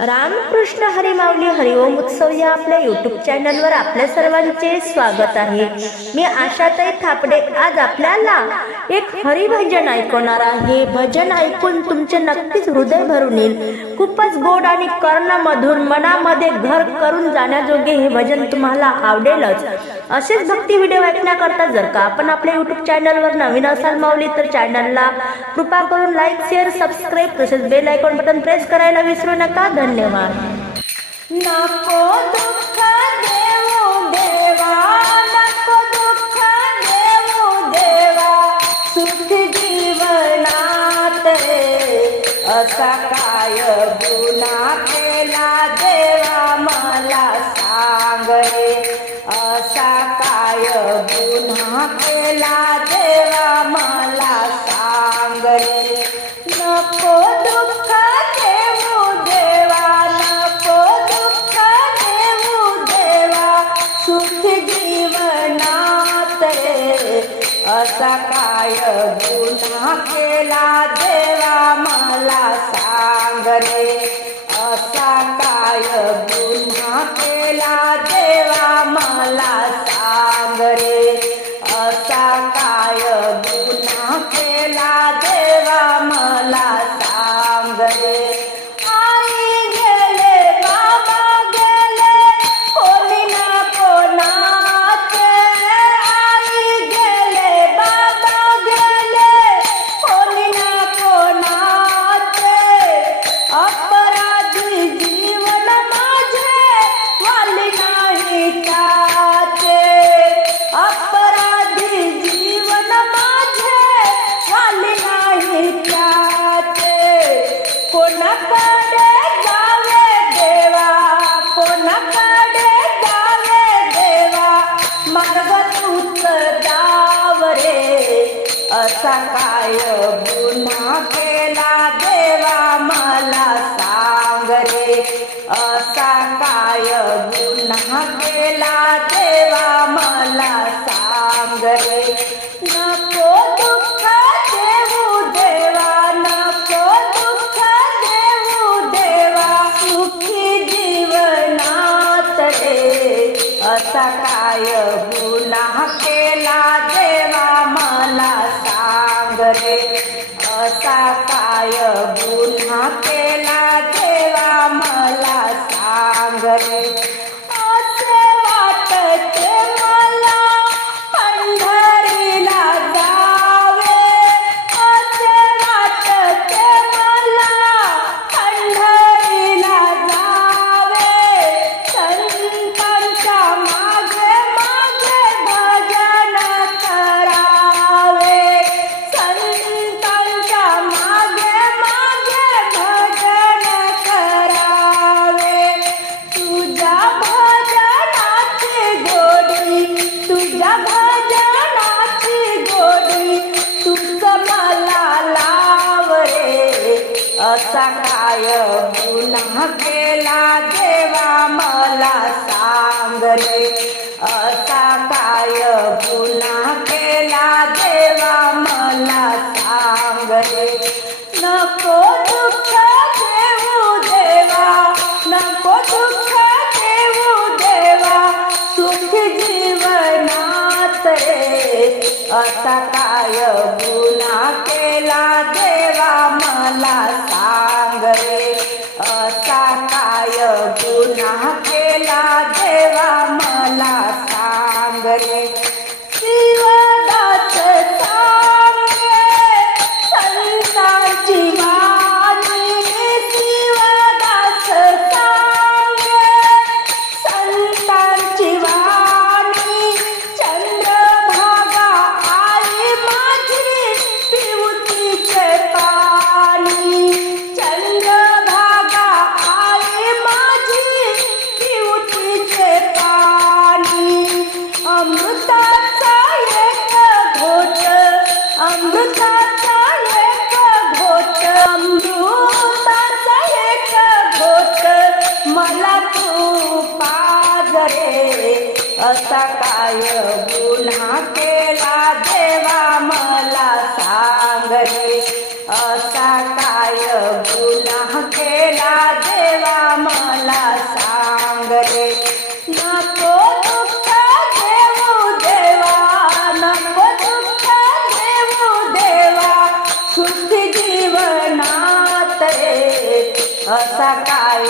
रामकृष्ण हरी माऊली हरिओम उत्सव या आपल्या युट्यूब चॅनलवर आपल्या सर्वांचे स्वागत आहे. मी आशाताई थापडे. आज आपल्याला एक हरिभजन ऐकवणार आहे. भजन ऐकून तुमचे नक्कीच हृदय भरून येईल. खूपच गोड आणि कर्णमधून मनामध्ये घर करून जाण्याजोगे हे भजन तुम्हाला आवडेलच. असेच भक्ती व्हिडिओ ऐकण्याकरता जर का आपण आपल्या युट्यूब चॅनलवर नवीन असाल माऊली तर चॅनलला कृपा करून लाईक शेअर सबस्क्राईब तसेच बेल आयकॉन बटन प्रेस करायला विसरू नका. धन्यवाद. नको दुःख देऊ देवा नको दुःख देऊ देवा. सुख जीवनात रे असा काय गुन्हा केला देवा मला सांग रे असा काय गुन्हा केला देवा मला सुख जीवनात रे. असा काय गुन्हा केला देवा मला सांग रे. असा काय गुन्हा केला देवा मला तूच दाव असा काय गुन्हा केला देवा मला सांग रे. असा काय गुन्हा केला देवा मला सांग रे. नको दुःख देऊ देवा नको दुःख देऊ देवा. सुखी जीवनात रे. असा काय सांगाय काय गुन्हा केला देवा मला सांग रे असा काय गुन्हा केला देवा मला सांग रे नको दुःख देऊ देवा नको दुःख देऊ देवा सुखी जीवनात रे. असा काय गुन्हा केला देवा गुन्हा कसा काय गुन्हा केला देवा मला सांग रे? असा काय गुन्हा केला देवा मला सांग रे? नको दुःख देऊ देवा नको दुःख देवा सुखी जीवनात रे. असा काय